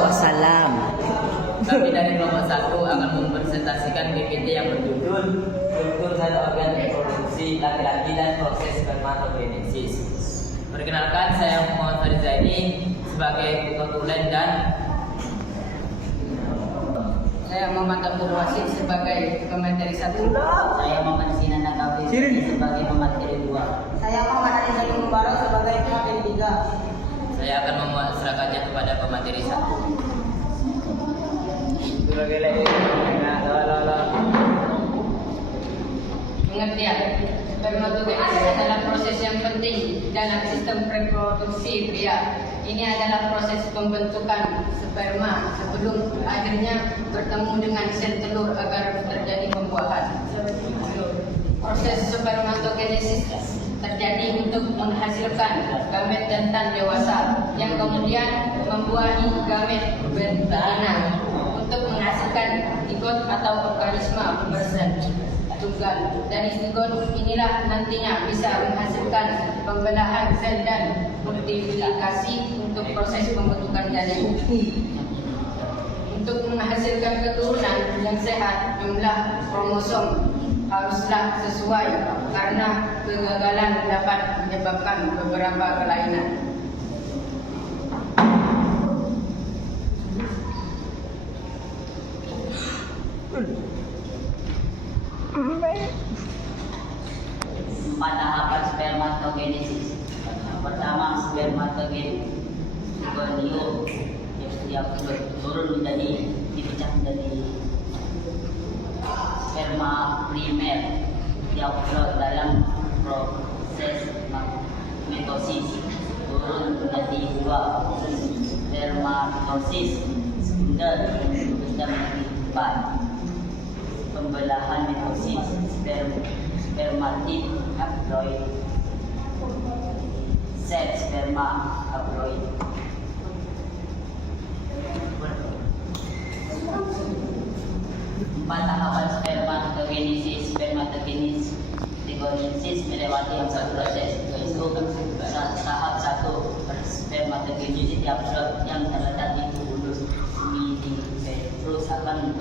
Wassalam. Kami dari kelompok 1 akan mempresentasikan PPT yang berjudul struktur dan organ reproduksi laki-laki dan proses spermatogenesis. Perkenalkan, saya Muhammad Farid Zaini sebagai ketua tulen dan saya Muhammad Abdul Wasid sebagai pemateri 1. Saya Muhammad Sinan Nakawi sebagai pemateri 2. Saya Muhammad Ali Zaini Mubarak sebagai pemateri 3. saya akan memasrahkannya kepada pemateri 1. Pengertian, spermatogenesis adalah proses yang penting dalam sistem reproduksi pria. Ini adalah proses pembentukan sperma sebelum akhirnya bertemu dengan sel telur agar terjadi pembuahan. Proses spermatogenesis terjadi untuk menghasilkan gamet jantan dewasa yang kemudian membuahi gamet betina untuk menghasilkan zigot atau organisme bersel tunggal. Dari zigot inilah nantinya bisa menghasilkan pembelahan sel dan multiplikasi untuk proses pembentukan janin. Untuk menghasilkan keturunan yang sehat, jumlah kromosom haruslah sesuai karena kegagalan dapat menyebabkan beberapa kelainan. Empat tahapan spermatogenesis. Pertama, spermatogenesis yang turun menjadi dipecah menjadi sperma primer yang dalam proses mitosis turun menjadi 2 spermatosis sekunder menjadi 4 pembelahan mitosis spermatid haploid sel sperma haploid. Empat tahapan spermatogenesis melewati 4 proses, yaitu tahap 1 spermatogenesis yang terletak di tubuh Millipetrus akan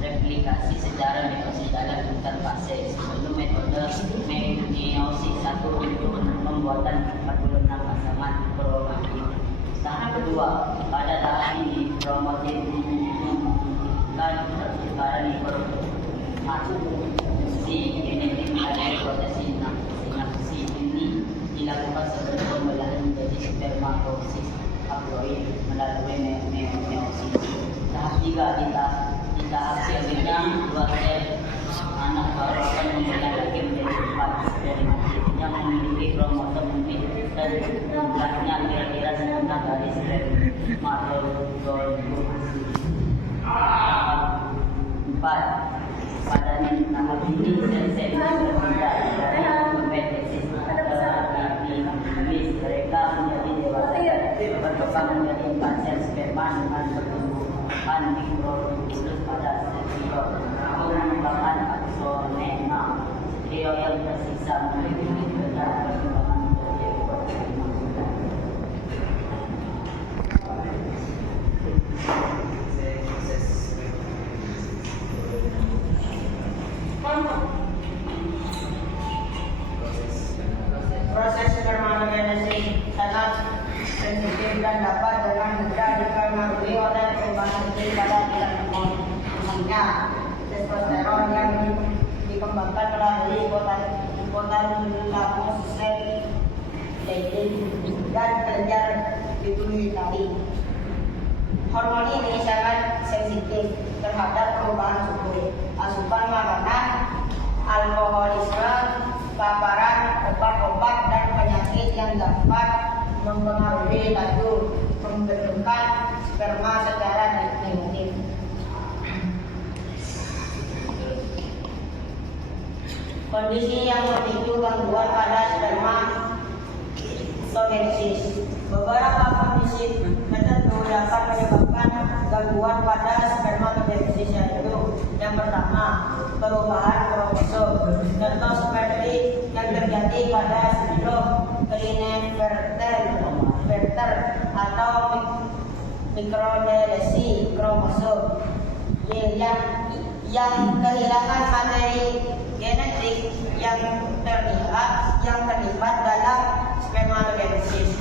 bereplikasi secara mitosis dalam interfase sebelum metode meiosis 1 untuk pembuatan 46 pasangan kromatin. Tahap kedua, pada tahap ini kromatin dan pertukaran informasi genetik melalui proses sinapsis ini dilakukan sebelum pembelahan menjadi spermatosis haploid melalui meiosis. Tahap 3, di tahap selanjutnya 2 sel anak baru akan memulai lagi menjadi 4 spermatid yang memiliki kromosom unik dan jumlahnya kira-kira setengah dari spermatozoa. 4. Pada tahap ini sel-sel berpindah dari metesis epidermis mereka menjadi dewasa dan berkembang menjadi 4 sel sperma dengan pertumbuhan mikrotubulus pada sel trio untuk mengembangkan aksonema. Trio yang tersisa memiliki perkembangan menjadi Proses spermatogenesis sangat sensitif dan dapat dengan mudah dipengaruhi oleh perubahan iklim pada janin. Misalnya, testosteron yang dikembangkan melalui hipotalamus sel dan kelenjar pituitari. Hormon ini sangat sensitif terhadap perubahan suhu, asupan makanan, alkoholisme, paparan obat-obat dan penyakit yang dapat mempengaruhi laju pembentukan sperma secara negatif. Kondisi yang memicu gangguan pada spermatogenesis. Beberapa kondisi tertentu dapat menyebabkan gangguan pada spermatogenesis, yaitu yang pertama, perubahan kromosom. Contoh seperti yang terjadi pada sindrom Klinefelter atau mikrodelesi kromosom. Yang kehilangan materi genetik yang terlibat dalam spermatogenesis.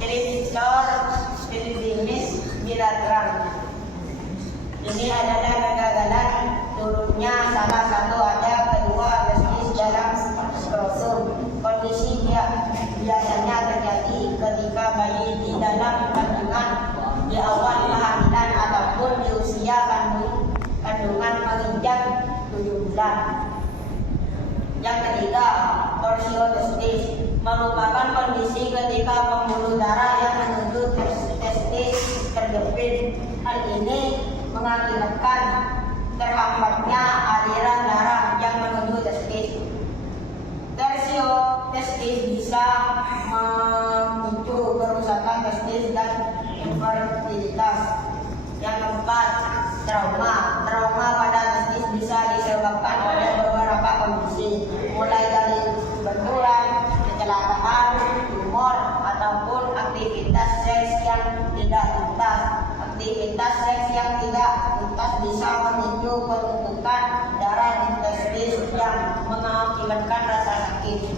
Kreditor Philippines bilateral. Ini adalah kegagalan turunnya salah satu ada kedua testis dalam skrotum. Kondisi biasanya terjadi ketika bayi di dalam kandungan di awal kehamilan ataupun di usia kandungan menginjak 7 bulan. Yang ketiga, torsiotestis merupakan kondisi ketika pembuluh darah yang menuju testis terjepit. Hal ini mengakibatkan terhambatnya aliran darah yang menuju testis. Torsiotestis bisa memicu kerusakan testis dan infertilitas. Yang keempat, trauma. Trauma pada testis bisa disebabkan oleh beberapa kondisi, mulai dari benturan, kecelakaan, tumor, ataupun aktivitas seks yang tidak tuntas. Aktivitas seks yang tidak tuntas bisa memicu penumpukan darah di testis yang mengakibatkan rasa sakit.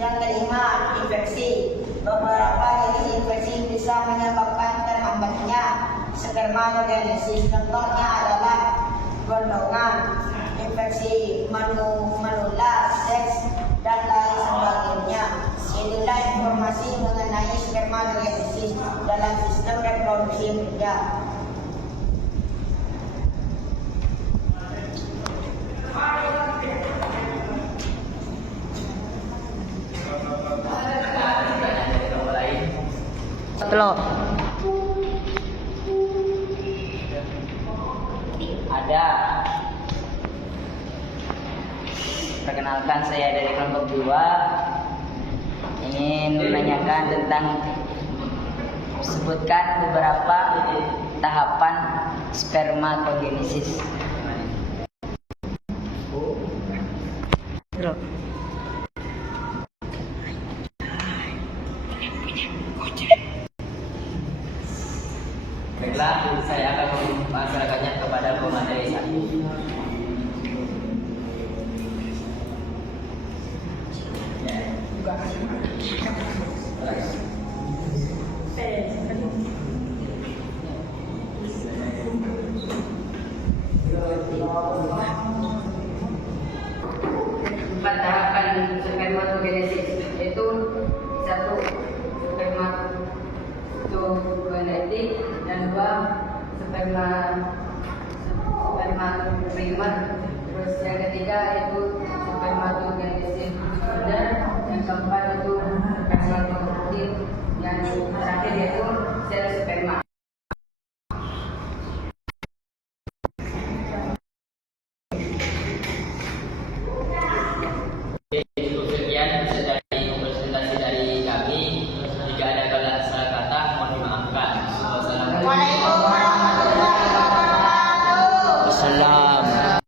Yang kelima, infeksi. Beberapa jenis infeksi bisa menyebabkan terhambatnya spermatogenesis. Contohnya adalah gondongan, infeksi menular, seks, dan lain sebagainya. Inilah informasi mengenai spermatogenesis dalam sistem reproduksi pria. Telok. Ada. Perkenalkan, saya dari kelompok 2 ingin menanyakan tentang sebutkan beberapa tahapan spermatogenesis. Baiklah, saya akan memasarkannya kepada pemateri satu. Empat tahapan spermatogenesis, yaitu 1. Spermatogenetik, dan 2. Spermatoprimer. Terus yang ketiga yaitu spermatogenesis, dan yang keempat itu spermatogenesis, yang terakhir yaitu